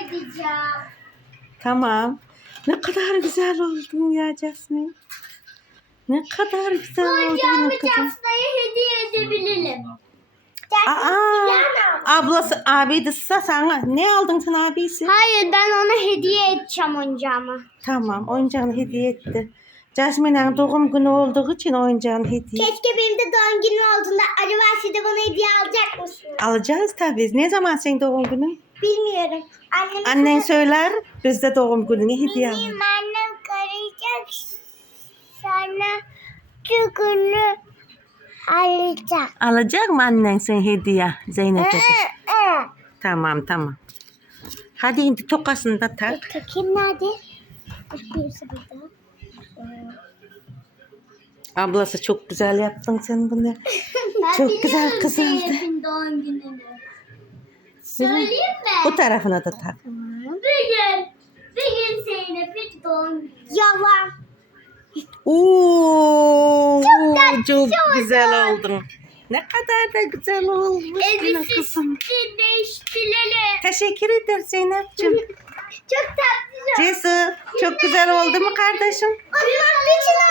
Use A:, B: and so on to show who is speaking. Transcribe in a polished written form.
A: edeceğim.
B: Tamam. Ne kadar güzel oldun ya Jasmine. Ne kadar güzel oldun.
A: Oyuncağımı
B: Ne kadar.
A: Jasmine'ye hediye edebilirim.
B: Ablası abi de sana. Ne aldın sen abisi?
A: Hayır, ben ona hediye edeceğim oyuncağımı.
B: Tamam, oyuncağını hediye etti. Jasmine'in doğum günü olduğu için oyuncağını hediye.
A: Keşke benim de doğum günüm olduğunda acaba siz de bana hediye alacak mısınız?
B: Alacağız tabii. Ne zaman senin doğum günün?
A: Bilmiyorum.
B: Annen söyler, biz de doğum gününe hediye alırız.
A: Benim annem karayacak. Sana günü alacak.
B: Alacak mı annen sen hediye Zeynep'e? Tamam tamam. Hadi şimdi tokasını da tak.
A: Takayım nerede? Birisi burada.
B: Ablası çok güzel yaptın sen bunu. Çok güzel kız oldu.
A: Zeynep'in doğum gününü. Söyleyeyim mi?
B: Bu tarafına da tak.
A: Bir gün Zeynep'in doğum günü. Yalan.
B: Oo, çok
A: tatlı
B: güzel oldun. Ne kadar da güzel olmuş kızım.
A: Değiştirelim.
B: Teşekkür ederim Zeynep'ciğim.
A: Çok tatlı.
B: Cesur, çok güzel oldu mu kardeşim?
A: Onun için